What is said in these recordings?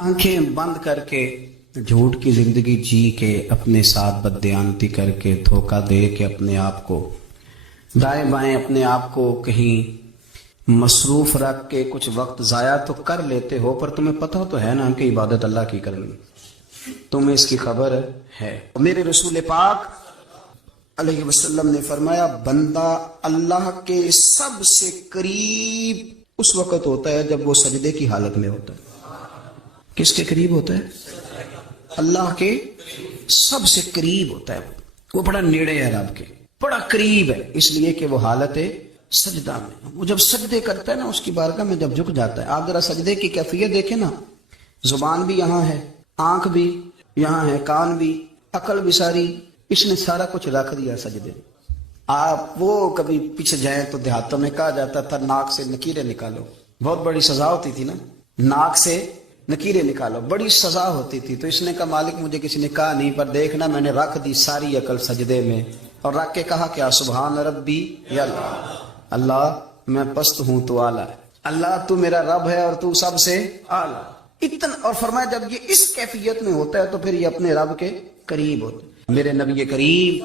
آنکھیں بند کر کے جھوٹ کی زندگی جی کے اپنے ساتھ بددیانتی کر کے دھوکہ دے کے اپنے آپ کو دائیں بائیں اپنے آپ کو کہیں مصروف رکھ کے کچھ وقت ضائع تو کر لیتے ہو، پر تمہیں پتہ تو ہے نا کہ عبادت اللہ کی کرنی، تمہیں اس کی خبر ہے۔ میرے رسول پاک علیہ وسلم نے فرمایا بندہ اللہ کے سب سے قریب اس وقت ہوتا ہے جب وہ سجدے کی حالت میں ہوتا ہے۔ کس کے قریب ہوتا ہے؟ اللہ کے سب سے قریب ہوتا ہے، وہ بڑا نیڑے ہے رب کے، بڑا قریب ہے، اس لیے کہ وہ حالت سجدہ میں، وہ جب سجدے کرتا ہے نا اس کی بارگاہ میں جب جھک جاتا ہے۔ آپ ذرا سجدے کی کیفیت دیکھیں نا، زبان بھی یہاں ہے، آنکھ بھی یہاں ہے، کان بھی، عقل بھی ساری، اس نے سارا کچھ رکھ دیا سجدے۔ آپ وہ کبھی پیچھے جائیں تو دیہاتوں میں کہا جاتا تھا ناک سے نکیرے نکالو، بہت بڑی سزا ہوتی تھی نا، ناک سے نکیرے نکالو، بڑی سزا ہوتی تھی۔ تو اس نے کہا مالک مجھے کسی نے کہا نہیں، پر دیکھنا میں نے رکھ دی ساری عقل سجدے میں، اور رکھ کے کہا کیا سبحان ربی یا اللہ، اللہ میں پست ہوں تو اعلیٰ ہے، اللہ تو میرا رب ہے اور تو سب سے اعلیٰ اتنا۔ اور فرمایا جب یہ اس کیفیت میں ہوتا ہے تو پھر یہ اپنے رب کے قریب ہوتا ہے۔ میرے نبی کریم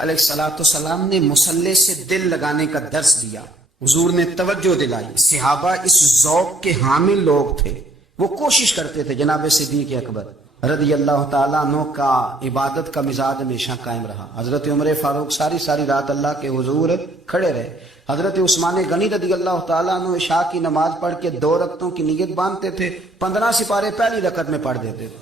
علیہ الصلوۃ والسلام نے مصلی سے دل لگانے کا درس دیا، حضور نے توجہ دلائی، صحابہ اس ذوق کے حامل لوگ تھے، وہ کوشش کرتے تھے۔ جناب صدیق اکبر رضی اللہ تعالیٰ عنہ کا عبادت کا مزاج ہمیشہ قائم رہا۔ حضرت عمر فاروق ساری رات اللہ کے حضور کھڑے رہے۔ حضرت عثمان غنی رضی اللہ تعالیٰ عنہ عشاء کی نماز پڑھ کے 2 رکعتوں کی نیت باندھتے تھے، 15 سپارے پہلی رکعت میں پڑھ دیتے تھے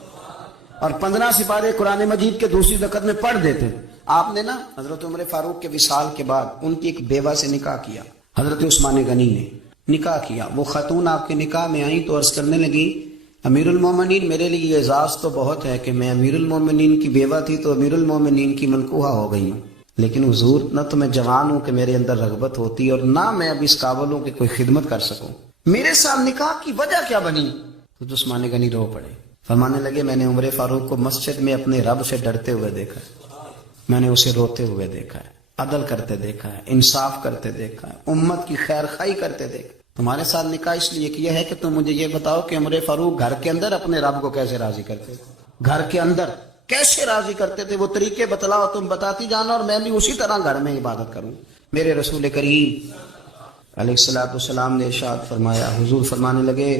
اور 15 سپارے قرآن مجید کے دوسری رکعت میں پڑھ دیتے۔ آپ نے نا حضرت عمر فاروق کے وصال کے بعد ان کی ایک بیوہ سے نکاح کیا، حضرت عثمان غنی نے نکاح کیا۔ وہ خاتون آپ کے نکاح میں آئیں تو عرض کرنے لگی امیر المومنین میرے لیے اعزاز تو بہت ہے کہ میں امیر المومنین کی بیوہ تھی تو امیر المومنین کی منکوحہ ہو گئی ہوں، لیکن حضور نہ تو میں جوان ہوں کہ میرے اندر رغبت ہوتی اور نہ میں اب اس قابل ہوں کہ کوئی خدمت کر سکوں، میرے ساتھ نکاح کی وجہ کیا بنی؟ تو عثمان غنی رو پڑے، فرمانے لگے میں نے عمر فاروق کو مسجد میں اپنے رب سے ڈرتے ہوئے دیکھا ہے، میں نے اسے روتے ہوئے دیکھا ہے، عدل کرتے دیکھا ہے، انصاف کرتے دیکھا ہے، امت کی خیر خواہی کرتے دیکھا۔ تمہارے ساتھ نکاح اس لیے کیا ہے کہ تم مجھے یہ بتاؤ کہ عمر فاروق گھر کے اندر اپنے رب کو کیسے راضی کرتے تھے، گھر کے اندر کیسے راضی کرتے تھے، وہ طریقے بتلاؤ، تم بتاتی جانا اور میں بھی اسی طرح گھر میں عبادت کروں۔ میرے رسول کریم علیہ الصلوۃ والسلام نے ارشاد فرمایا، حضور فرمانے لگے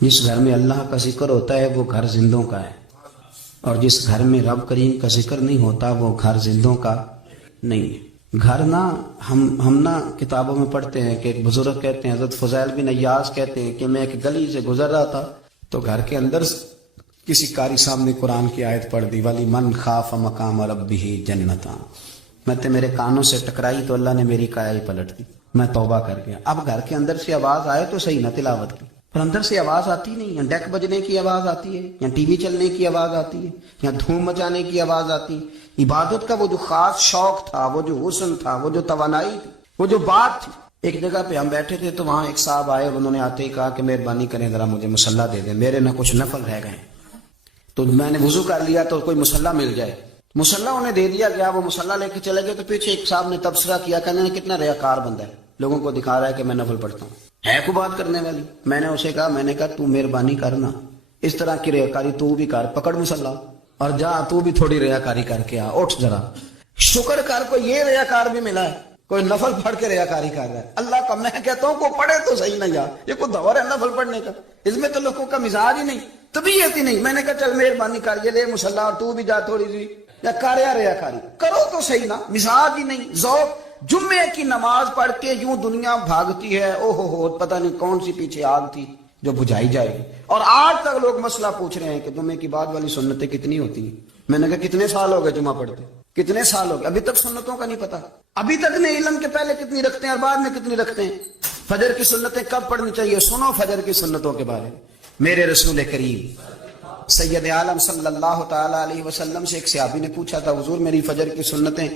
جس گھر میں اللہ کا ذکر ہوتا ہے وہ گھر زندوں کا ہے، اور جس گھر میں رب کریم کا ذکر نہیں ہوتا وہ گھر زندوں کا نہیں ہے۔ گھر نا ہم نا کتابوں میں پڑھتے ہیں کہ ایک بزرگ کہتے ہیں، حضرت فضیل بن ایاز کہتے ہیں کہ میں ایک گلی سے گزر رہا تھا تو گھر کے اندر کسی قاری صاحب نے قرآن کی آیت پڑھ دی، ولی من خاف مقام ربہ جنتان، میں تے میرے کانوں سے ٹکرائی تو اللہ نے میری کایا ہی پلٹ دی، میں توبہ کر گیا۔ اب گھر کے اندر سے آواز آئے تو صحیح نہ تلاوت کی، پر اندر سے آواز آتی نہیں، یا ڈیک بجنے کی آواز آتی ہے، یا ٹی وی چلنے کی آواز آتی ہے، یا دھوم مچانے کی آواز آتی ہے۔ عبادت کا وہ جو خاص شوق تھا، وہ جو حسن تھا، وہ جو توانائی تھی، وہ جو بات تھی۔ ایک جگہ پہ ہم بیٹھے تھے تو وہاں ایک صاحب آئے اور انہوں نے آتے ہی کہا کہ مہربانی کریں ذرا مجھے مصلی دے دیں، میرے نہ کچھ نفل رہ گئے۔ تو میں نے وضو کر لیا تو کوئی مصلی مل جائے، مصلی انہیں دے دیا گیا، وہ مصلی لے کے چلے گئے تو پیچھے ایک صاحب نے تبصرہ کیا، کہنے نے کتنا ریاکار بندہ ہے، لوگوں کو دکھا رہا ہے کہ میں نفل پڑھتا ہوں، ہے کو بات کرنے والی۔ میں نے اسے کہا، میں نے کہا تو مہربانی کرنا اس طرح کی ریاکاری تو بھی کر، پکڑ مصلی اور جا تو بھی تھوڑی ریاکاری کر کے آ، اٹھ ذرا، شکر کر کو یہ ریاکار بھی ملا ہے، کوئی نفل پڑھ کے ریاکاری کر رہا ہے۔ اللہ کا میں کہتا ہوں کو پڑھے تو صحیح نہ، یار یہ کوئی دور ہے نفل پڑھنے کا، اس میں تو لوگوں کا مزاج ہی نہیں، طبیعت ہی نہیں۔ میں نے کہا چل مہربانی کر یہ لے مصلی اور تو بھی جا تھوڑی سی، یا کر یا ریاکاری کرو تو صحیح نا، مزاج ہی نہیں، ذوق۔ جمعے کی نماز پڑھ کے یوں دنیا بھاگتی ہے، او ہو پتہ نہیں کون سی پیچھے آگ تھی جو بجھائی جائے گی، اور آج تک لوگ مسئلہ پوچھ رہے ہیں کہ جمعے کی بعد والی سنتیں کتنی ہوتی ہیں۔ میں نے کہا کتنے سال ہو گئے جمعہ پڑھتے، کتنے سال ہو گئے، ابھی تک سنتوں کا نہیں پتا، ابھی تک نہیں علم کے پہلے کتنی رکھتے ہیں اور بعد میں کتنی رکھتے ہیں۔ فجر کی سنتیں کب پڑھنی چاہیے، سنو فجر کی سنتوں کے بارے میں۔ میرے رسول کریم سید عالم صلی اللہ تعالی علیہ وسلم سے ایک صحابی نے پوچھا تھا، حضور میری فجر کی سنتیں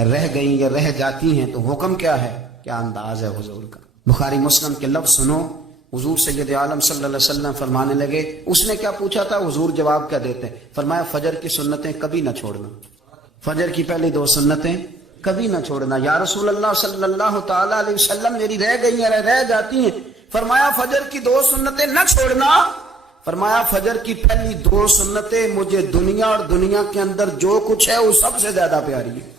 رہ گئیں یا رہ جاتی ہیں تو حکم کیا ہے، کیا انداز ہے حضور کا؟ بخاری مسلم کے لفظ سنو، حضور سید عالم صلی اللہ علیہ وسلم فرمانے لگے، اس نے کیا پوچھا تھا، حضور جواب کیا دیتے ہیں؟ فرمایا فجر کی سنتیں کبھی نہ چھوڑنا، فجر کی پہلی 2 سنتیں کبھی نہ چھوڑنا۔ یا رسول اللہ صلی اللہ تعالی علیہ وسلم میری رہ گئی ہیں، رہ جاتی ہیں، فرمایا فجر کی 2 سنتیں نہ چھوڑنا، فرمایا فجر کی پہلی 2 سنتیں مجھے دنیا اور دنیا کے اندر جو کچھ ہے وہ سب سے زیادہ پیاری ہے.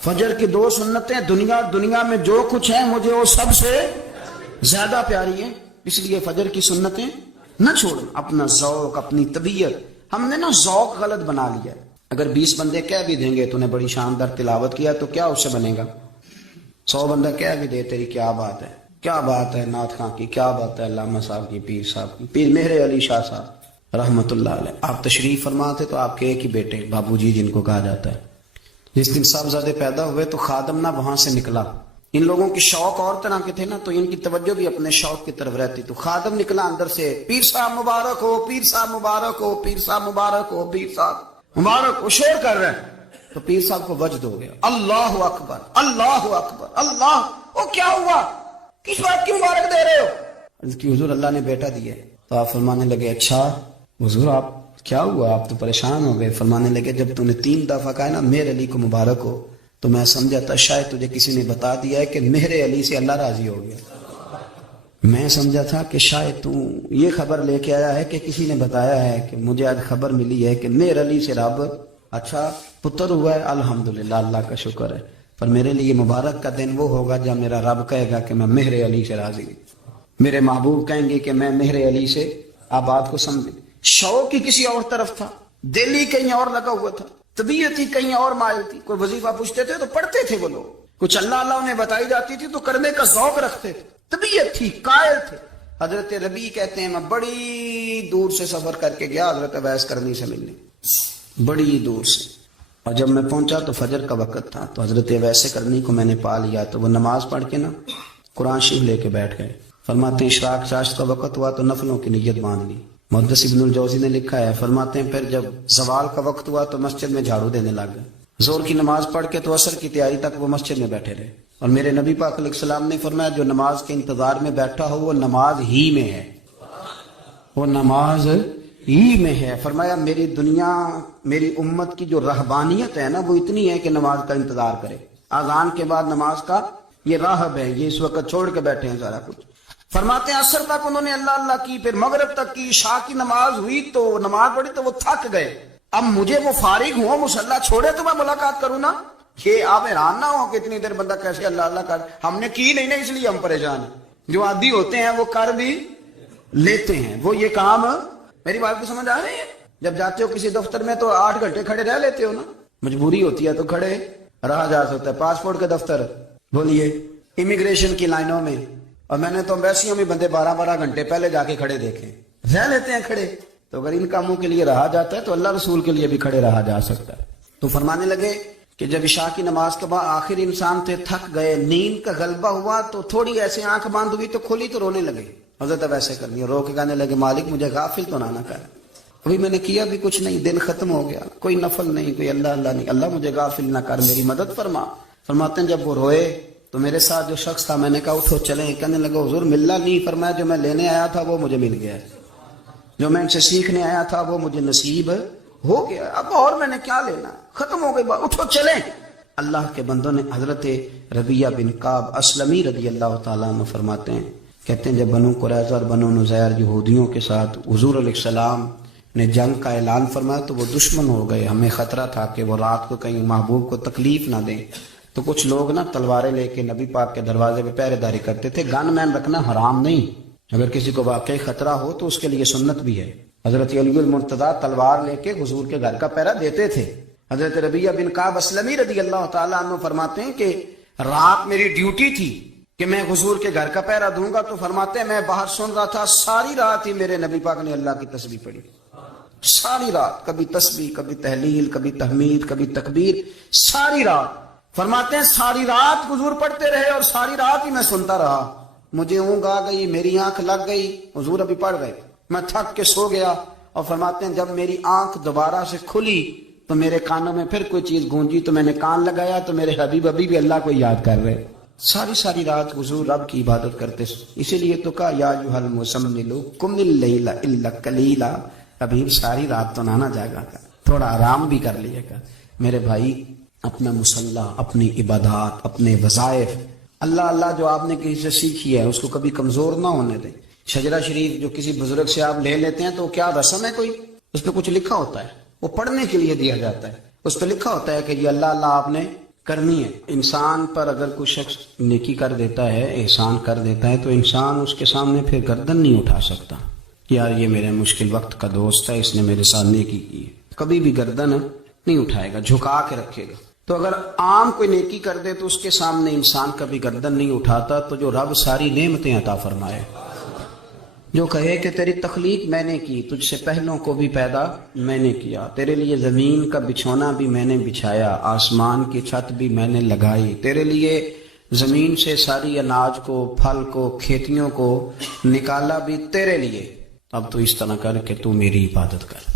فجر کی 2 سنتیں دنیا اور دنیا میں جو کچھ ہے مجھے وہ سب سے زیادہ پیاری ہے. اس لیے فجر کی سنتیں نہ چھوڑیں. اپنا ذوق، اپنی طبیعت، ہم نے نا ذوق غلط بنا لیا. اگر 20 بندے کہہ بھی دیں گے تو نے بڑی شاندار تلاوت کیا تو کیا اس سے بنے گا؟ 100 بندہ کہہ بھی دے تیری کیا بات ہے، کیا بات ہے نعت خاں کی، کیا بات ہے علامہ صاحب کی، پیر صاحب کی، پیر مہر علی شاہ صاحب رحمت اللہ علیہ. آپ تشریف فرما تھے تو آپ کے ایک ہی بیٹے بابو جی جن کو کہا جاتا ہے، جس دن صاحبزادے پیدا ہوئے تو خادم نہ وہاں سے نکلا. ان لوگوں کی شوق اور طرح کے تھے نا تو ان کی توجہ بھی اپنے شوق کی طرف رہتی. تو خادم نکلا اندر سے، پیر صاحب مبارک ہو، پیر صاحب مبارک ہو، پیر صاحب مبارک ہو، پیر صاحب مبارک ہو. شور کر رہے ہیں تو پیر صاحب کو وجد ہو گیا. اللہ اکبر، اللہ اکبر، اللہ. وہ کیا ہوا؟ کس بات کی مبارک دے رہے ہو؟ عرض کی حضور اللہ نے بیٹا دیا. تو آپ فرمانے لگے اچھا حضور آپ کیا ہوا؟ آپ تو پریشان ہو گئے. فرمانے لگے جب تو نے 3 دفعہ کہا نا مہر علی کو مبارک ہو تو میں سمجھا تھا شاید تجھے کسی نے بتا دیا ہے کہ مہر علی سے اللہ راضی ہو گیا. میں سمجھا تھا کہ شاید تو یہ خبر لے کے آیا ہے کہ کسی نے بتایا ہے کہ مجھے آج خبر ملی ہے کہ مہر علی سے رب اچھا پتر ہوا ہے. الحمدللہ، اللہ کا شکر ہے. پر میرے لیے مبارک کا دن وہ ہوگا جب میرا رب کہے گا کہ میں مہر علی سے راضی ہوں. میرے محبوب کہیں گے کہ میں مہر علی سے. آپ بات کو سمجھیں. شوق ہی کسی اور طرف تھا، دل ہی کہیں اور لگا ہوا تھا، طبیعت ہی کہیں اور مائل تھی. کوئی وظیفہ پوچھتے تھے تو پڑھتے تھے وہ لوگ، کچھ اللہ اللہ انہیں بتائی جاتی تھی تو کرنے کا ذوق رکھتے تھے. طبیعت تھی، قائل تھے. حضرت ربیع کہتے ہیں میں بڑی دور سے سفر کر کے گیا حضرت اویس کرنی سے ملنے، بڑی دور سے. اور جب میں پہنچا تو فجر کا وقت تھا تو حضرت اویس کرنی کو میں نے پا لیا. تو وہ نماز پڑھ کے نا قرآن شریف لے کے بیٹھ گئے. فرماتے ہیں اشراق چاشت کا وقت ہوا تو نفلوں کی نیت باندھ لی. محدث ابن الجوزی نے لکھا ہے، فرماتے ہیں پھر جب زوال کا وقت ہوا تو مسجد میں جھاڑو دینے لگ گئے. زور کی نماز پڑھ کے تو عصر کی تیاری تک وہ مسجد میں بیٹھے رہے. اور میرے نبی پاک علیہ السلام نے فرمایا جو نماز کے انتظار میں بیٹھا ہو وہ نماز ہی میں ہے، وہ نماز ہی میں ہے. فرمایا میری دنیا، میری امت کی جو رہبانیت ہے نا وہ اتنی ہے کہ نماز کا انتظار کرے. اذان کے بعد نماز کا یہ راہب ہے، یہ اس وقت چھوڑ کے بیٹھے ہیں سارا کچھ. فرماتے ہیں عصر تک انہوں نے اللہ اللہ کی، پھر مغرب تک کی، عشاء کی نماز ہوئی تو نماز پڑھی تو وہ تھک گئے. اب مجھے وہ فارغ ہوں مصلی چھوڑے تو میں ملاقات کروں نا. کہ آپ حیران نہ ہو کہ اتنی دیر بندہ کیسے اللہ اللہ کر. ہم نے کی نہیں نا اس لیے ہم پریشان ہیں. جو عادی ہوتے ہیں وہ کر بھی لیتے ہیں. وہ یہ کام، میری بات کو سمجھ آ رہی ہے؟ جب جاتے ہو کسی دفتر میں تو 8 گھنٹے کھڑے رہ لیتے ہو نا. مجبوری ہوتی ہے تو کھڑے رہا جا سکتا ہے. پاسپورٹ کے دفتر بولیے، امیگریشن کی لائنوں میں، اور میں نے تو ایمبیسیوں میں بندے 12 گھنٹے پہلے جا کے کھڑے دیکھے، رہ لیتے ہیں کھڑے. تو اگر ان کاموں کے لیے رہا جاتا ہے تو اللہ رسول کے لیے بھی کھڑے رہا جا سکتا ہے. تو فرمانے لگے کہ جب عشاء کی نماز کے بعد آخر انسان تھے، تھک گئے، نیند کا غلبہ ہوا تو تھوڑی ایسے آنکھ بند ہوئی تو کھولی تو رونے لگے. حضرت اب ایسے کرنی رو کے کہنے لگے مالک مجھے غافل تو نہ کر، ابھی میں نے کیا بھی کچھ نہیں، دن ختم ہو گیا، کوئی نفل نہیں، کوئی اللہ اللہ نہیں، اللہ مجھے غافل نہ کر، میری مدد فرما. فرماتے ہیں جب وہ روئے تو میرے ساتھ جو شخص تھا میں نے کہا اٹھو چلیں. کہنے لگا حضور ملنا نہیں. فرمایا جو میں لینے آیا تھا وہ مجھے مل گیا، جو میں ان سے سیکھنے آیا تھا وہ مجھے نصیب ہو گیا. اب اور میں نے کیا لینا، ختم ہو گئی بات، اٹھو چلیں. اللہ کے بندوں نے حضرت ربیہ بن کعب اسلمی رضی اللہ تعالیٰ عنہ فرماتے ہیں، کہتے ہیں جب بنو قریظہ اور بنو نذیر یہودیوں کے ساتھ حضور علیہ السلام نے جنگ کا اعلان فرمایا تو وہ دشمن ہو گئے. ہمیں خطرہ تھا کہ وہ رات کو کہیں محبوب کو تکلیف نہ دیں. تو کچھ لوگ نا تلواریں لے کے نبی پاک کے دروازے پہ پہرے داری کرتے تھے. گن مین رکھنا حرام نہیں، اگر کسی کو واقعی خطرہ ہو تو اس کے لیے سنت بھی ہے. حضرت علی المرتضیٰ تلوار لے کے حضور کے گھر کا پہرا دیتے تھے. حضرت ربیہ بن کعب اسلمی رضی اللہ تعالیٰ عنہ فرماتے ہیں کہ رات میری ڈیوٹی تھی کہ میں حضور کے گھر کا پہرا دوں گا. تو فرماتے ہیں میں باہر سن رہا تھا، ساری رات ہی میرے نبی پاک نے اللہ کی تسبیح پڑھی، ساری رات، کبھی تسبیح، کبھی تحلیل، کبھی تحمید، کبھی تکبیر، ساری رات. فرماتے ہیں ساری رات حضور پڑھتے رہے اور ساری رات ہی میں سنتا رہا. مجھے اونگ آ گئی، میری آنکھ لگ گئی، حضور ابھی پڑھ گئے، میں تھک کے سو گیا. اور فرماتے ہیں جب میری آنکھ دوبارہ سے کھلی تو میرے کانوں میں پھر کوئی چیز گونجی تو میں نے کان لگایا تو میرے حبیب ابھی بھی اللہ کو یاد کر رہے. ساری رات حضور رب کی عبادت کرتے. اسی لیے تو کہا یا ایھا المزمل قم اللیل الا قلیلا. ابھی ساری رات تو نہ جاگا کر، تھوڑا آرام بھی کر لیے گا. میرے بھائی اپنا مصلح، اپنی عبادات، اپنے وظائف، اللہ اللہ جو آپ نے کسی سے سیکھی ہے اس کو کبھی کمزور نہ ہونے دیں. شجرہ شریف جو کسی بزرگ سے آپ لے لیتے ہیں تو کیا رسم ہے کوئی؟ اس پہ کچھ لکھا ہوتا ہے، وہ پڑھنے کے لیے دیا جاتا ہے، اس پہ لکھا ہوتا ہے کہ یہ اللہ اللہ آپ نے کرنی ہے۔ انسان پر اگر کوئی شخص نیکی کر دیتا ہے، احسان کر دیتا ہے، تو انسان اس کے سامنے پھر گردن نہیں اٹھا سکتا، یار یہ میرے مشکل وقت کا دوست ہے، اس نے میرے ساتھ نیکی کی ہے، کبھی بھی گردن نہیں اٹھائے گا، جھکا کے رکھے گا۔ تو اگر عام کوئی نیکی کر دے تو اس کے سامنے انسان کبھی گردن نہیں اٹھاتا، تو جو رب ساری نعمتیں عطا فرمائے، جو کہے کہ تیری تخلیق میں نے کی، تجھ سے پہلوں کو بھی پیدا میں نے کیا، تیرے لیے زمین کا بچھونا بھی میں نے بچھایا، آسمان کی چھت بھی میں نے لگائی، تیرے لیے زمین سے ساری اناج کو، پھل کو، کھیتیوں کو نکالا بھی تیرے لیے، اب تو اس طرح کر کہ تو میری عبادت کر،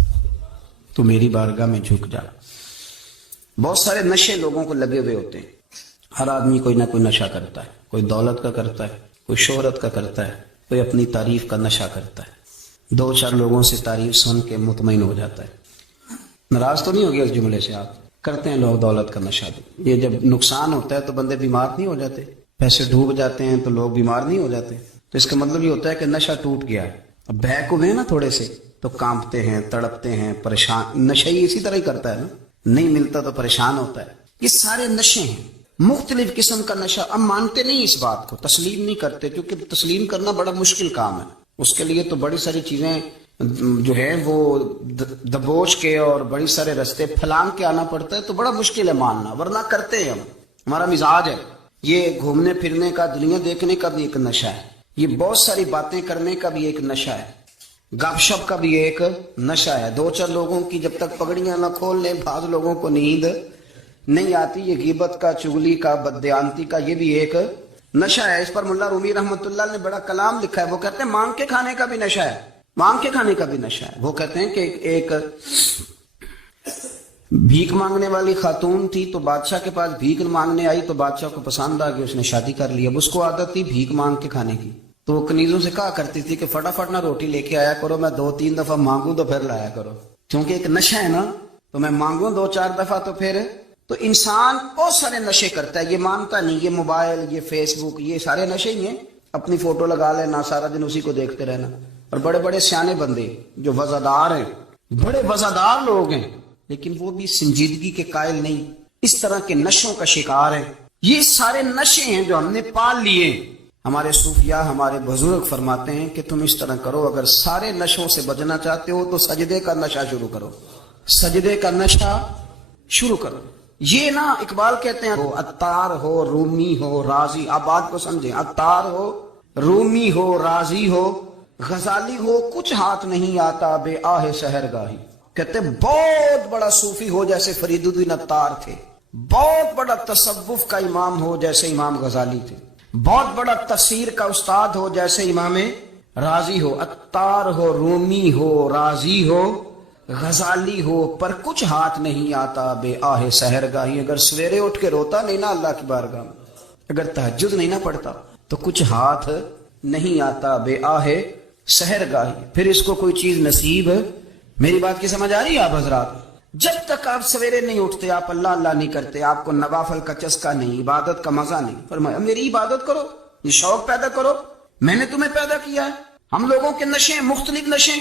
تو میری بارگاہ میں جھک جا۔ بہت سارے نشے لوگوں کو لگے ہوئے ہوتے ہیں، ہر آدمی کوئی نہ کوئی نشہ کرتا ہے، کوئی دولت کا کرتا ہے، کوئی شہرت کا کرتا ہے، کوئی اپنی تعریف کا نشہ کرتا ہے، دو چار لوگوں سے تعریف سن کے مطمئن ہو جاتا ہے۔ ناراض تو نہیں ہو گیا اس جملے سے؟ آپ کرتے ہیں لوگ دولت کا نشہ بھی، یہ جب نقصان ہوتا ہے تو بندے بیمار نہیں ہو جاتے، پیسے ڈوب جاتے ہیں تو لوگ بیمار نہیں ہو جاتے، تو اس کا مطلب یہ ہوتا ہے کہ نشہ ٹوٹ گیا ہے۔ اب بہک ہوئے نا تھوڑے سے تو کانپتے ہیں، تڑپتے ہیں، پریشان، نشہ ہی اسی طرح ہی کرتا ہے نا، نہیں ملتا تو پریشان ہوتا ہے۔ یہ سارے نشے ہیں، مختلف قسم کا نشہ۔ اب مانتے نہیں اس بات کو، تسلیم نہیں کرتے، کیونکہ تسلیم کرنا بڑا مشکل کام ہے، اس کے لیے تو بڑی ساری چیزیں جو ہے وہ دبوچ کے اور بڑی سارے رستے پھلانگ کے آنا پڑتا ہے، تو بڑا مشکل ہے ماننا، ورنہ کرتے ہیں ہم، ہمارا مزاج ہے۔ یہ گھومنے پھرنے کا، دنیا دیکھنے کا بھی ایک نشہ ہے، یہ بہت ساری باتیں کرنے کا بھی ایک نشہ ہے، گپ شپ کا بھی ایک نشہ ہے۔ دو چار لوگوں کی جب تک پگڑیاں نہ کھول لیں، بعض لوگوں کو نیند نہیں آتی، یہ غیبت کا، چغلی کا، بددیانتی کا، یہ بھی ایک نشہ ہے۔ اس پر ملا رومی رحمۃ اللہ نے بڑا کلام لکھا ہے، وہ کہتے ہیں مانگ کے کھانے کا بھی نشہ ہے، مانگ کے کھانے کا بھی نشہ ہے۔ وہ کہتے ہیں کہ ایک بھیک مانگنے والی خاتون تھی، تو بادشاہ کے پاس بھیک مانگنے آئی، تو بادشاہ کو پسند آ گئی، اس نے شادی کر لی۔ اب اس کو عادت تھی بھیک مانگ کے کھانے کی، تو وہ کنیزوں سے کہا کرتی تھی کہ فٹافٹ نہ روٹی لے کے آیا کرو، میں 2-3 دفعہ مانگوں تو پھر لایا کرو، کیونکہ ایک نشہ ہے نا، تو میں مانگوں 2-4 دفعہ تو پھر۔ تو انسان بہت سارے نشے کرتا ہے، یہ مانتا نہیں، یہ موبائل، یہ فیس بک، یہ سارے نشے ہی ہیں۔ اپنی فوٹو لگا لینا، سارا دن اسی کو دیکھتے رہنا، اور بڑے بڑے سیانے بندے جو وزادار ہیں، بڑے وزادار لوگ ہیں، لیکن وہ بھی سنجیدگی کے قائل نہیں، اس طرح کے نشوں کا شکار ہیں۔ یہ سارے نشے ہیں جو ہم نے پال لیے۔ ہمارے صوفیاء، ہمارے بزرگ فرماتے ہیں کہ تم اس طرح کرو، اگر سارے نشوں سے بچنا چاہتے ہو تو سجدے کا نشہ شروع کرو، سجدے کا نشہ شروع کرو۔ یہ نا اقبال کہتے ہیں، عطار ہو، رومی ہو، رازی، آپ بات کو سمجھیں، عطار ہو، رومی ہو، رازی ہو، غزالی ہو، کچھ ہاتھ نہیں آتا بے آہ سحر گاہی۔ کہتے بہت بڑا صوفی ہو جیسے فرید الدین عطار تھے، بہت بڑا تصوف کا امام ہو جیسے امام غزالی تھے، بہت بڑا تفسیر کا استاد ہو جیسے امام رازی ہو، عطار ہو، رومی ہو، رازی ہو، غزالی ہو، پر کچھ ہاتھ نہیں آتا بے آہ سحر گاہی۔ اگر سویرے اٹھ کے روتا نہیں نا اللہ کی بارگاہ میں، اگر تہجد نہیں نہ پڑھتا، تو کچھ ہاتھ نہیں آتا بے آہ سحر گاہی، پھر اس کو کوئی چیز نصیب۔ میری بات کی سمجھ آ رہی ہے آپ حضرات؟ جب تک آپ سویرے نہیں اٹھتے، آپ اللہ اللہ نہیں کرتے، آپ کو نوافل کا چسکا نہیں، عبادت کا مزہ نہیں، فرمایا میری عبادت کرو، یہ شوق پیدا کرو، میں نے تمہیں پیدا کیا ہے۔ ہم لوگوں کے نشے، مختلف نشے،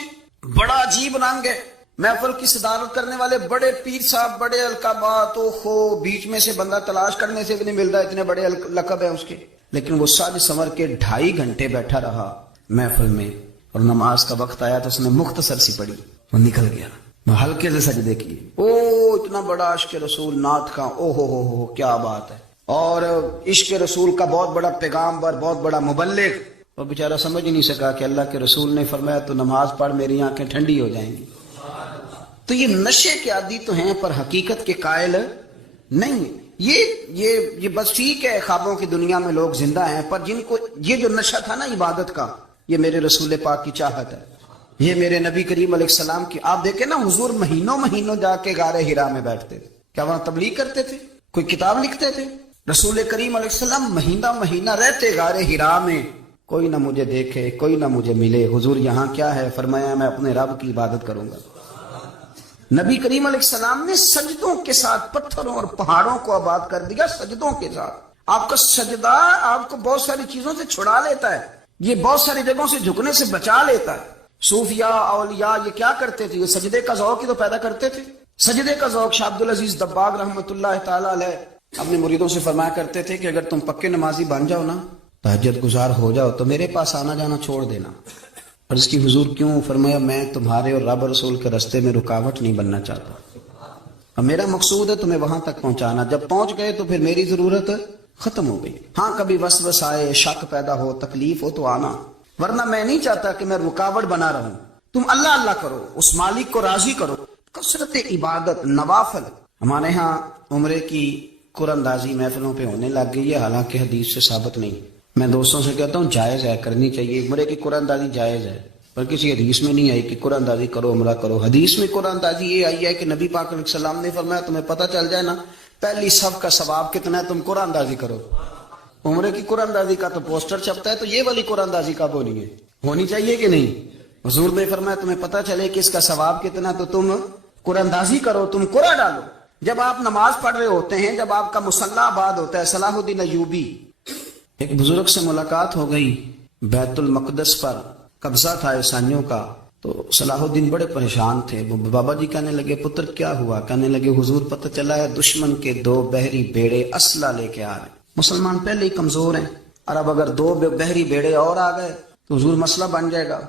بڑا عجیب رنگ ہے۔ محفل کی صدارت کرنے والے بڑے پیر صاحب، بڑے القابات، بیچ میں سے بندہ تلاش کرنے سے بھی نہیں ملتا، اتنے بڑے لقب ہیں اس کے، لیکن وہ سج سنور کے 2.5 گھنٹے بیٹھا رہا محفل میں، اور نماز کا وقت آیا تو اس نے مختصر سی پڑھی، وہ نکل گیا، وہ ہلکے سے سجدے کیے۔ اتنا بڑا عشق رسول، نعت کا، ہو کیا بات ہے، اور عشق رسول کا بہت بڑا پیغامبر، بہت بڑا مبلغ، وہ بیچارہ سمجھ ہی نہیں سکا کہ اللہ کے رسول نے فرمایا تو نماز پڑھ میری آنکھیں ٹھنڈی ہو جائیں گی۔ تو یہ نشے کے عادی تو ہیں، پر حقیقت کے قائل نہیں۔ یہ بس ٹھیک ہے، خوابوں کی دنیا میں لوگ زندہ ہیں، پر جن کو یہ جو نشہ تھا نا عبادت کا، یہ میرے رسول پاک کی چاہت ہے، یہ میرے نبی کریم علیہ السلام کی۔ آپ دیکھیں نا، حضور مہینوں جا کے غار ہرا میں بیٹھتے تھے، کیا وہاں تبلیغ کرتے تھے، کوئی کتاب لکھتے تھے؟ رسول کریم علیہ السلام مہینہ رہتے غار ہرا میں، کوئی نہ مجھے دیکھے، کوئی نہ مجھے ملے، حضور یہاں کیا ہے؟ فرمایا میں اپنے رب کی عبادت کروں گا۔ نبی کریم علیہ السلام نے سجدوں کے ساتھ پتھروں اور پہاڑوں کو آباد کر دیا، سجدوں کے ساتھ۔ آپ کا سجدہ آپ کو بہت ساری چیزوں سے چھڑا لیتا ہے۔ یہ بہت ساری جگہوں سے جھکنے سے بچا لیتا ہے. صوفیاء اولیاء یہ کیا کرتے تھے؟ یہ سجدے کا ذوق ہی تو پیدا کرتے تھے. سجدے کا ذوق. شاہ عبدالعزیز دباغ رحمۃ اللہ تعالی علیہ اپنے مریدوں سے فرمایا کرتے تھے کہ اگر تم پکے نمازی بن جاؤ نا، تہجد گزار ہو جاؤ، تو میرے پاس آنا جانا چھوڑ دینا. اور اس کی حضور کیوں؟ فرمایا میں تمہارے اور رب رسول کے راستے میں رکاوٹ نہیں بننا چاہتا، اور میرا مقصود ہے تمہیں وہاں تک پہنچانا. جب پہنچ گئے تو پھر میری ضرورت ختم ہو گئی. ہاں کبھی وسوس آئے، شک پیدا ہو، تکلیف ہو تو آنا، ورنہ میں نہیں چاہتا کہ میں رکاوٹ بنا رہوں. تم اللہ اللہ کرو، اس مالک کو راضی کرو. کثرت عبادت، نوافل. ہمارے ہاں عمرے کی قرآن اندازی محفلوں پہ ہونے لگ گئی ہے، حالانکہ حدیث سے ثابت نہیں. میں دوستوں سے کہتا ہوں جائز ہے، کرنی چاہیے. عمرے کی قرآن اندازی جائز ہے، پر کسی حدیث میں نہیں آئی کہ قرآن اندازی کرو عمرہ کرو. حدیث میں قرآن اندازی یہ آئی ہے کہ نبی پاک علیہ السلام نے فرمایا تمہیں پتہ چل جائے نا پہلی صف کا ثواب کتنا ہے، تم قرآن اندازی کرو. عمرے کی قرآن اندازی کا تو پوسٹر چھپتا ہے، تو یہ والی قرآن اندازی کب ہونی ہے؟ ہونی چاہیے کہ نہیں؟ حضور نے فرمایا تمہیں پتہ چلے کہ اس کا ثواب کتنا، تو تم قرآن اندازی کرو، تم قرآن ڈالو. جب آپ نماز پڑھ رہے ہوتے ہیں، جب آپ کا مصلی آباد ہوتا ہے. صلاح الدین ایوبی ایک بزرگ سے ملاقات ہو گئی، بیت المقدس پر قبضہ تھا عیسائیوں کا. تو صلاح الدین بڑے پریشان تھے. وہ بابا جی کہنے لگے پتر کیا ہوا؟ کہنے لگے حضور پتہ چلا ہے دشمن کے 2 بحری بیڑے اسلحہ لے کے آ رہے ہیں. مسلمان پہلے ہی کمزور ہیں، اور اب اگر 2 بحری بیڑے اور آ گئے تو حضور مسئلہ بن جائے گا.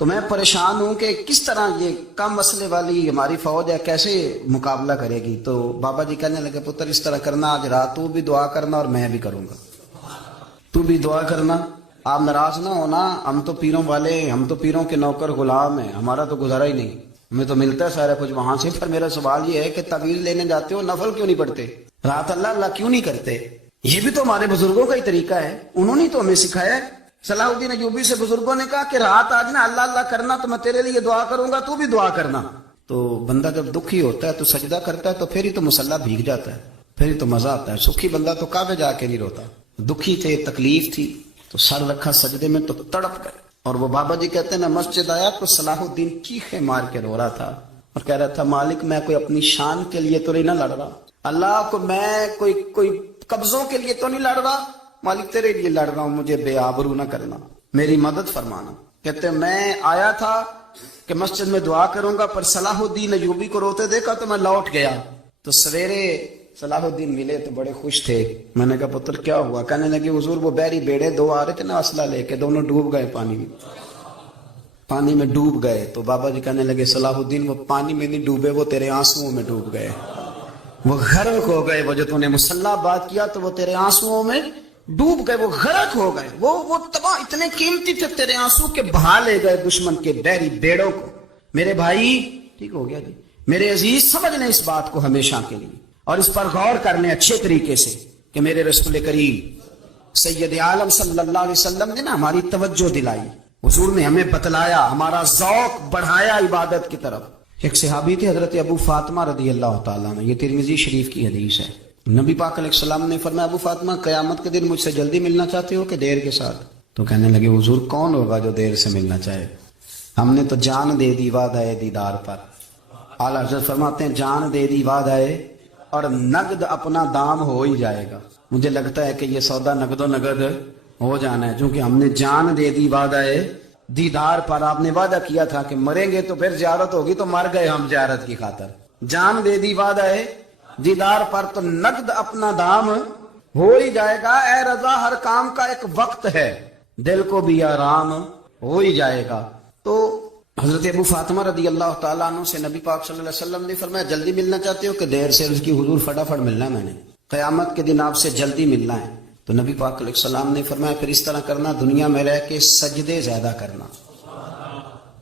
تو میں پریشان ہوں کہ کس طرح یہ کم مسئلے والی ہماری فوج ہے کیسے مقابلہ کرے گی. تو بابا جی کہنے لگے پتر اس طرح کرنا، آج رات تو بھی دعا کرنا اور میں بھی کروں گا، تو بھی دعا کرنا. آپ ناراض نہ ہونا، ہم تو پیروں والے، ہم تو پیروں کے نوکر غلام ہیں، ہمارا تو گزارا ہی نہیں، ہمیں تو ملتا ہے سارا کچھ وہاں سے. پر میرا سوال یہ ہے کہ تعویذ لینے جاتے ہو نفل کیوں نہیں پڑھتے؟ رات اللہ اللہ کیوں نہیں کرتے؟ یہ بھی تو ہمارے بزرگوں کا ہی طریقہ ہے، انہوں نے تو ہمیں سکھایا ہے. صلاح الدین ایوبی سے بزرگوں نے کہا کہ رات آج نا اللہ اللہ کرنا، تو میں تیرے لیے دعا کروں گا، تو بھی دعا کرنا. تو بندہ جب دکھی ہوتا ہے تو سجدہ کرتا ہے، تو پھر ہی تو مصلی بھیگ جاتا ہے، پھر ہی تو مزہ آتا ہے. سکھی بندہ تو کعبے جا کے نہیں روتا. دکھی تھے، تکلیف تھی، تو سر رکھا سجدے میں تو تڑپ گئے. اور وہ بابا جی کہتے ہیں میں مسجد آیا تو صلاح الدین چیخے مار کے رو رہا تھا اور کہہ رہا تھا مالک میں کوئی اپنی شان کے لیے تو نہیں نہ لڑ رہا، اللہ کو میں کوئی قبضوں کے لیے تو نہیں لڑ رہا، مالک تیرے لیے لڑ رہا ہوں، مجھے بے آبرو نہ کرنا، میری مدد فرمانا. کہتے ہیں میں آیا تھا کہ مسجد میں دعا کروں گا، پر صلاح الدین ایوبی کو روتے دیکھا تو میں لوٹ گیا. تو سویرے صلاح الدین ملے تو بڑے خوش تھے. میں نے کہا پتر کیا ہوا؟ کہنے لگے حضور وہ بحری بیڑے 2 آ رہے تھے نا اسلحہ لے کے، دونوں ڈوب گئے پانی میں ڈوب گئے. تو بابا جی کہنے لگے صلاح الدین وہ پانی میں نہیں ڈوبے، وہ تیرے آنسوؤں میں ڈوب گئے، وہ غرق ہو گئے. وہ جو تو نے مصلی بات کیا تو وہ تیرے آنسوؤں میں ڈوب گئے، وہ غرق ہو گئے، وہ تباہ اتنے قیمتی تھے تیرے آنسو کے بہا لے گئے دشمن کے بحری بیڑوں کو. میرے بھائی ٹھیک ہو گیا جی، میرے عزیز سمجھ لیں اس بات کو ہمیشہ کے لیے، اور اس پر غور کرنے اچھے طریقے سے کہ میرے رسول کریم سید عالم صلی اللہ علیہ وسلم نے نا ہماری توجہ دلائی، حضور نے ہمیں بتلایا، ہمارا ذوق بڑھایا عبادت کی طرف. ایک صحابی تھے حضرت ابو فاطمہ رضی اللہ تعالیٰ عنہ، یہ ترمذی شریف کی حدیث ہے. نبی پاک علیہ السلام نے فرمایا ابو فاطمہ قیامت کے دن مجھ سے جلدی ملنا چاہتے ہو کہ دیر کے ساتھ؟ تو کہنے لگے حضور کون ہوگا جو دیر سے ملنا چاہے، ہم نے تو جان دے دی وعدہ دیدار پر. اعلیٰ حضرت فرماتے ہیں جان دے دی وعدہ اور نقد اپنا دام ہو ہی جائے گا. مجھے لگتا ہے کہ یہ سودا نقد و نقد ہو جانا ہے، چونکہ ہم نے جان دے دی وعدہ دیدار پر. آپ نے وعدہ کیا تھا کہ مریں گے تو پھر زیارت ہوگی، تو مر گئے ہم زیارت کی خاطر. جان دے دی وعدہ دیدار پر، تو نقد اپنا دام ہو ہی جائے گا. اے رضا ہر کام کا ایک وقت ہے، دل کو بھی آرام ہو ہی جائے گا. تو حضرت ابو فاطمہ رضی اللہ تعالیٰ عنہ سے نبی پاک صلی اللہ علیہ وسلم نے فرمایا جلدی ملنا چاہتے ہو کہ دیر سے؟ اس کی حضور فٹافٹ ملنا ہے، میں نے قیامت کے دن آپ سے جلدی ملنا ہے. تو نبی پاک علیہ السلام نے فرمایا پھر اس طرح کرنا، دنیا میں رہ کے سجدے زیادہ کرنا،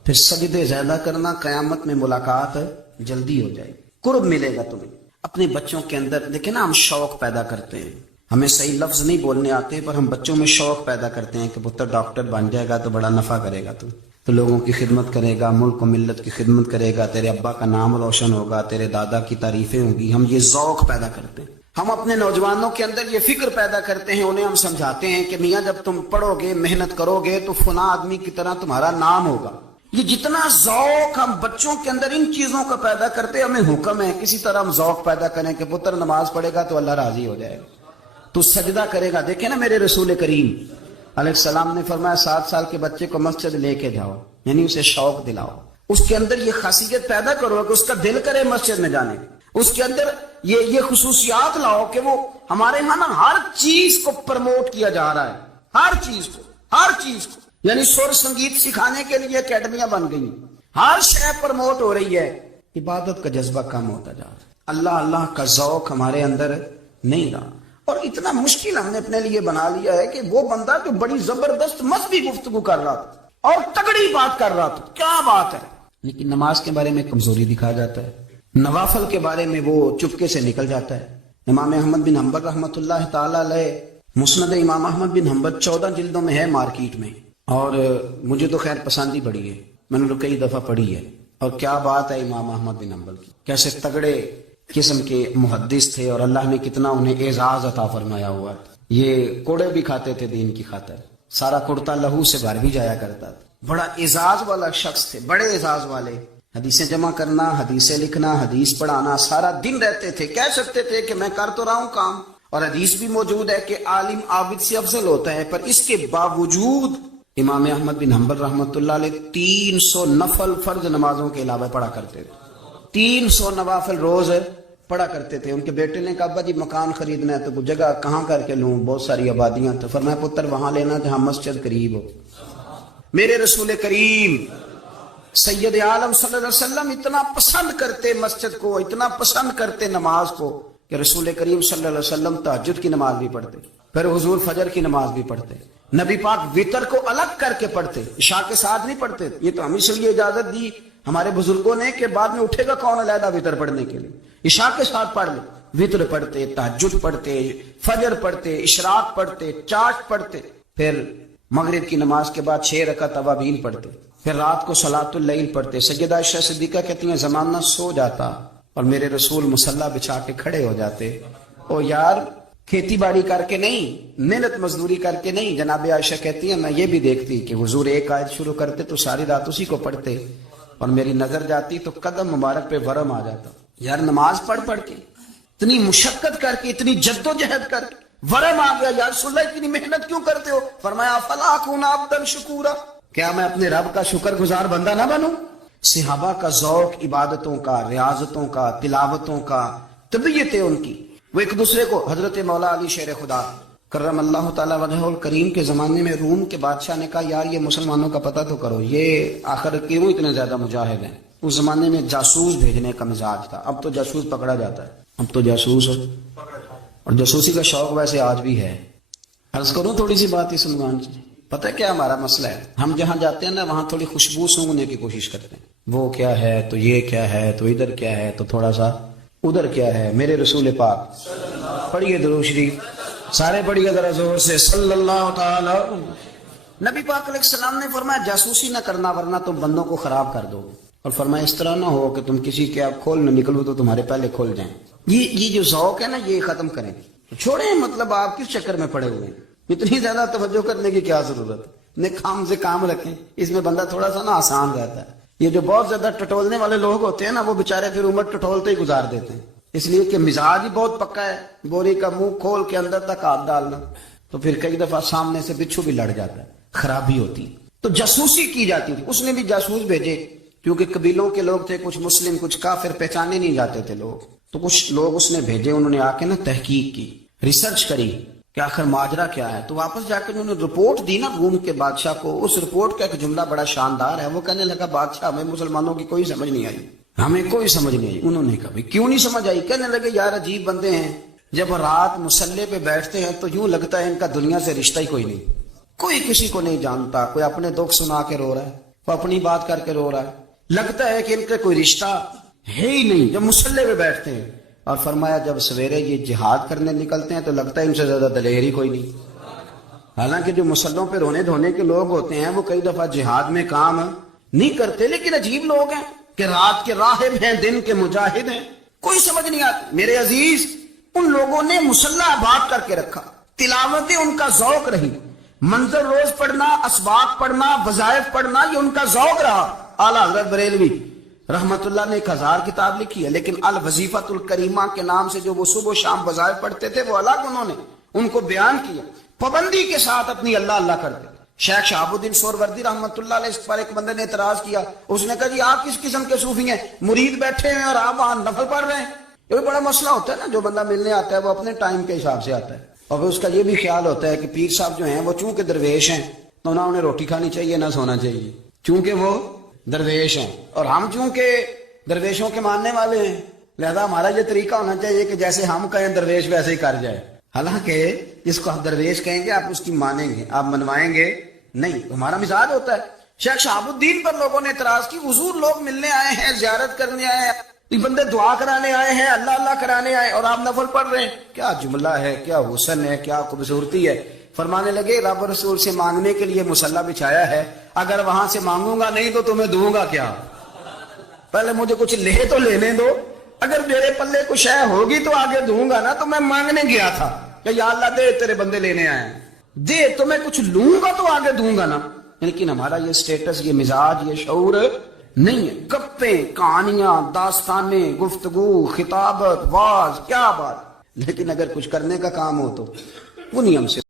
پھر سجدے زیادہ کرنا، قیامت میں ملاقات جلدی ہو جائے، قرب ملے گا تمہیں. اپنے بچوں کے اندر دیکھیں نا، ہم شوق پیدا کرتے ہیں، ہمیں صحیح لفظ نہیں بولنے آتے پر ہم بچوں میں شوق پیدا کرتے ہیں کہ پتر ڈاکٹر بن جائے گا تو بڑا نفع کرے گا، تو لوگوں کی خدمت کرے گا، ملک و ملت کی خدمت کرے گا، تیرے ابا کا نام روشن ہوگا، تیرے دادا کی تعریفیں ہوں گی. ہم یہ ذوق پیدا کرتے ہیں. ہم اپنے نوجوانوں کے اندر یہ فکر پیدا کرتے ہیں، انہیں ہم سمجھاتے ہیں کہ میاں جب تم پڑھو گے، محنت کرو گے تو فلاں آدمی کی طرح تمہارا نام ہوگا. یہ جتنا ذوق ہم بچوں کے اندر ان چیزوں کا پیدا کرتے، ہمیں حکم ہے کسی طرح ہم ذوق پیدا کریں کہ پتر نماز پڑھے گا تو اللہ راضی ہو جائے گا، تو سجدہ کرے گا. دیکھیں نا میرے رسول کریم علیہ السلام نے فرمایا 7 سال کے بچے کو مسجد لے کے جاؤ، یعنی اسے شوق دلاؤ، اس کے اندر یہ خاصیت پیدا کرو کہ اس کا دل کرے مسجد میں جانے کی، اس کے اندر یہ خصوصیات لاؤ کہ وہ ہمارے ہاں نا ہر چیز کو پروموٹ کیا جا رہا ہے، ہر چیز کو یعنی سر سنگیت سکھانے کے لیے اکیڈمیاں بن گئی، ہر شے پروموٹ ہو رہی ہے، عبادت کا جذبہ کم ہوتا جا رہا ہے، اللہ کا ذوق ہمارے اندر نہیں رہا، اور اتنا مشکل ہم نے اپنے لیے بنا لیا ہے کہ وہ بندہ جو بڑی زبردست مذہبی گفتگو کر رہا تھا اور تگڑی بات کر رہا تھا، کیا بات ہے، لیکن نماز کے بارے میں کمزوری دکھا جاتا ہے، نوافل کے بارے میں وہ چپکے سے نکل جاتا ہے۔ امام احمد بن حنبل رحمۃ اللہ تعالی علیہ، مسند امام احمد بن حنبل 14 جلدوں میں ہے مارکیٹ میں، اور مجھے تو خیر پسند ہی پڑی ہے، میں نے تو کئی دفعہ پڑھی ہے، اور کیا بات ہے امام احمد بن حنبل کی، کیسے تگڑے قسم کے محدث تھے اور اللہ نے کتنا انہیں اعزاز عطا فرمایا ہوا ہے۔ یہ کوڑے بھی کھاتے تھے دین کی خاطر، سارا کرتا لہو سے بھر بھی جایا کرتا تھا، بڑا اعزاز والا شخص تھے، بڑے اعزاز والے، حدیثیں جمع کرنا، حدیثیں لکھنا، حدیث پڑھانا، سارا دن رہتے تھے، کہہ سکتے تھے کہ میں کر تو رہا ہوں کام، اور حدیث بھی موجود ہے کہ عالم عابد سے افضل ہوتا ہے، پر اس کے باوجود امام احمد بن حنبل رحمۃ اللہ علیہ 300 نفل فرض نمازوں کے علاوہ پڑھا کرتے تھے، 300 نوافل روز پڑھا کرتے تھے۔ ان کے بیٹے نے کہا ابا جی مکان خریدنا ہے تو جگہ کہاں کر کے لوں، بہت ساری آبادیاں، تو فرمایا پتر وہاں لینا جہاں مسجد قریب ہو۔ میرے رسول کریم سید عالم صلی اللہ علیہ وسلم اتنا پسند کرتے مسجد کو، اتنا پسند کرتے نماز کو کہ رسول کریم صلی اللہ علیہ وسلم تہجد کی نماز بھی پڑھتے، پھر حضور فجر کی نماز بھی پڑھتے، نبی پاک وتر کو الگ کر کے پڑھتے، عشاء کے ساتھ نہیں پڑھتے۔ یہ تو ہم اس لیے اجازت دی ہمارے بزرگوں نے کہ بعد میں اٹھے گا کون علیحدہ وتر پڑھنے کے لیے، عشاء کے ساتھ پڑھ لے، وتر پڑھتے، تہجد پڑھتے، فجر پڑھتے، اشراق پڑھتے، چاش پڑھتے، پھر مغرب کی نماز کے بعد 6 رکعت اوابین پڑھتے، پھر رات کو صلاۃ اللیل پڑھتے۔ سیدہ عائشہ صدیقہ کہتی ہیں زمانہ سو جاتا اور میرے رسول مصلی بچھا کے کھڑے ہو جاتے، او یار کھیتی باڑی کر کے نہیں، محنت مزدوری کر کے نہیں، جناب عائشہ کہتی ہیں میں یہ بھی دیکھتی کہ حضور ایک آیت شروع کرتے تو ساری رات اسی کو پڑھتے، اور میری نظر جاتی تو قدم مبارک پہ ورم آ جاتا، یار نماز پڑھ کے اتنی مشقت کر کے، اتنی جد و جہد کر کے ورم آ گیا، یا رسول اللہ اتنی محنت کیوں کرتے ہو؟ فرمایا فلا اکون عبدا شکورا، کیا میں اپنے رب کا شکر گزار بندہ نہ بنوں؟ صحابہ کا ذوق عبادتوں کا، ریاضتوں کا، تلاوتوں کا، طبیعت ان کی، وہ ایک دوسرے کو، حضرت مولا علی شیر خدا کرم اللہ تعالی وجہہ الکریم کے زمانے میں روم کے بادشاہ نے کہا یار یہ مسلمانوں کا پتہ تو کرو، یہ آخر کیوں اتنے زیادہ مجاہد ہیں؟ اس زمانے میں جاسوس بھیجنے کا مزاج تھا، اب تو جاسوس پکڑا جاتا ہے، اب تو جاسوس، اور جاسوسی کا شوق ویسے آج بھی ہے۔ عرض کروں تھوڑی سی بات اس عنوان سے، پتہ کیا ہمارا مسئلہ ہے، ہم جہاں جاتے ہیں نا وہاں تھوڑی خوشبو سونگنے کی کوشش کرتے ہیں، وہ کیا ہے تو یہ کیا ہے تو ادھر کیا ہے تو تھوڑا سا ادھر کیا ہے۔ میرے رسول پاک پڑھیے درود شریف، سارے پڑھیے ذرا زور سے، صلی اللہ تعالی۔ نبی پاک علیہ السلام نے فرمایا جاسوسی نہ کرنا ورنہ تم بندوں کو خراب کر دو گے، اور فرمایا اس طرح نہ ہو کہ تم کسی کے آپ کھول نہ نکلو تو تمہارے پہلے کھول جائیں۔ یہ جو ذوق ہے نا یہ ختم کریں، چھوڑیں، مطلب آپ کس چکر میں پڑے ہوئے ہیں، اتنی زیادہ توجہ کرنے کی کیا ضرورت ہے، نیک کام سے کام رکھیں، اس میں بندہ تھوڑا سا نا آسان رہتا ہے۔ یہ جو بہت زیادہ ٹٹولنے والے لوگ ہوتے ہیں نا وہ بےچارے پھر عمر ٹٹولتے ہی گزار دیتے ہیں، اس لیے کہ مزاج ہی بہت پکا ہے، بوری کا منہ کھول کے اندر تک ہاتھ ڈالنا، تو پھر کئی دفعہ سامنے سے بچھو بھی لڑ جاتا ہے، خرابی ہوتی۔ تو جاسوسی کی جاتی تھی، اس نے بھی جاسوس بھیجے، کیونکہ قبیلوں کے لوگ تھے، کچھ مسلم کچھ کافر، پہچانے نہیں جاتے تھے لوگ، تو کچھ لوگ اس نے بھیجے، انہوں نے آ کے نا تحقیق کی، ریسرچ کری کہ آخر ماجرا کیا ہے، تو واپس جا کے انہوں نے رپورٹ دی نا روم کے بادشاہ کو۔ اس رپورٹ کا ایک جملہ بڑا شاندار ہے، وہ کہنے لگا بادشاہ ہمیں مسلمانوں کی کوئی سمجھ نہیں آئی، ہمیں کوئی سمجھ نہیں آئی۔ انہوں نے کہا بھائی کیوں نہیں سمجھ آئی؟ کہنے لگے یار عجیب بندے ہیں، جب رات مصلے پہ بیٹھتے ہیں تو یوں لگتا ہے ان کا دنیا سے رشتہ ہی کوئی نہیں، کوئی کسی کو نہیں جانتا، کوئی اپنے دکھ سنا کے رو رہا ہے، کوئی اپنی بات کر کے رو رہا ہے، لگتا ہے کہ ان کا کوئی رشتہ ہے ہی نہیں جب مصلے پہ بیٹھتے ہیں۔ اور فرمایا جب سویرے یہ جہاد کرنے نکلتے ہیں تو لگتا ہے ان سے زیادہ دلیر ہی کوئی نہیں۔ حالانکہ جو مسلوں پہ رونے دھونے کے لوگ ہوتے ہیں وہ کئی دفعہ جہاد میں کام نہیں کرتے، لیکن عجیب لوگ ہیں کہ رات کے راہب ہیں، دن کے مجاہد ہیں، کوئی سمجھ نہیں آتی۔ میرے عزیز، ان لوگوں نے مسلح آباد کر کے رکھا، تلاوتیں ان کا ذوق رہی، منظر روز پڑھنا، اسباق پڑھنا، وظائف پڑھنا، یہ ان کا ذوق رہا۔ اعلیٰ حضرت بریلوی رحمت اللہ نے 1000 کتاب لکھی ہے، لیکن الوظیفۃ الکریمہ کے نام سے جو وہ صبح و شام وظائف پڑھتے تھے وہ الگ انہوں نے ان کو بیان کیا۔ پابندی کے ساتھ اپنی اللہ اللہ کرتے. شیخ شہاب الدین سہروردی رحمۃ اللہ علیہ پر ایک بندے نے اعتراض کیا. اس نے کہا جی آپ کس قسم کے صوفی ہیں, مرید بیٹھے ہیں اور آپ وہاں نفل پڑھ رہے ہیں. یہ بڑا مسئلہ ہوتا ہے نا, جو بندہ ملنے آتا ہے وہ اپنے ٹائم کے حساب سے آتا ہے, اور اس کا یہ بھی خیال ہوتا ہے کہ پیر صاحب جو ہیں وہ چونکہ درویش ہیں تو نہ انہیں روٹی کھانی چاہیے نہ سونا چاہیے, چونکہ وہ درویش ہیں, اور ہم چونکہ درویشوں کے ماننے والے ہیں لہذا ہمارا یہ طریقہ ہونا چاہیے کہ جیسے ہم کہیں درویش ویسے ہی کر جائے. حالانکہ جس کو آپ درویش کہیں گے آپ اس کی مانیں گے, آپ منوائیں گے نہیں, ہمارا مزاج ہوتا ہے. شیخ شہاب الدین پر لوگوں نے اعتراض کی, حضور لوگ ملنے آئے ہیں, زیارت کرنے آئے ہیں, یہ بندے دعا کرانے آئے ہیں, اللہ اللہ کرانے آئے اور آپ نفل پڑھ رہے ہیں, کیا جملہ ہے, کیا حسن ہے, کیا خوبصورتی ہے. فرمانے لگے رب رسول سے مانگنے کے لیے مصلی بچھایا ہے, اگر وہاں سے مانگوں گا نہیں تو تمہیں دوں گا کیا, پہلے مجھے کچھ لے تو لینے دو, اگر میرے پلے کچھ ہے ہوگی تو آگے دوں گا نا. تو میں مانگنے گیا تھا کہ یا اللہ دے, تیرے بندے لینے آئے ہیں, دے, تو میں کچھ لوں گا تو آگے دوں گا نا. لیکن ہمارا یہ سٹیٹس, یہ مزاج, یہ شعور نہیں ہے. گپیں, کہانیاں, داستانیں, گفتگو, خطابت, واز, کیا بات. لیکن اگر کچھ کرنے کا کام ہو تو وہ نہیں ہم سے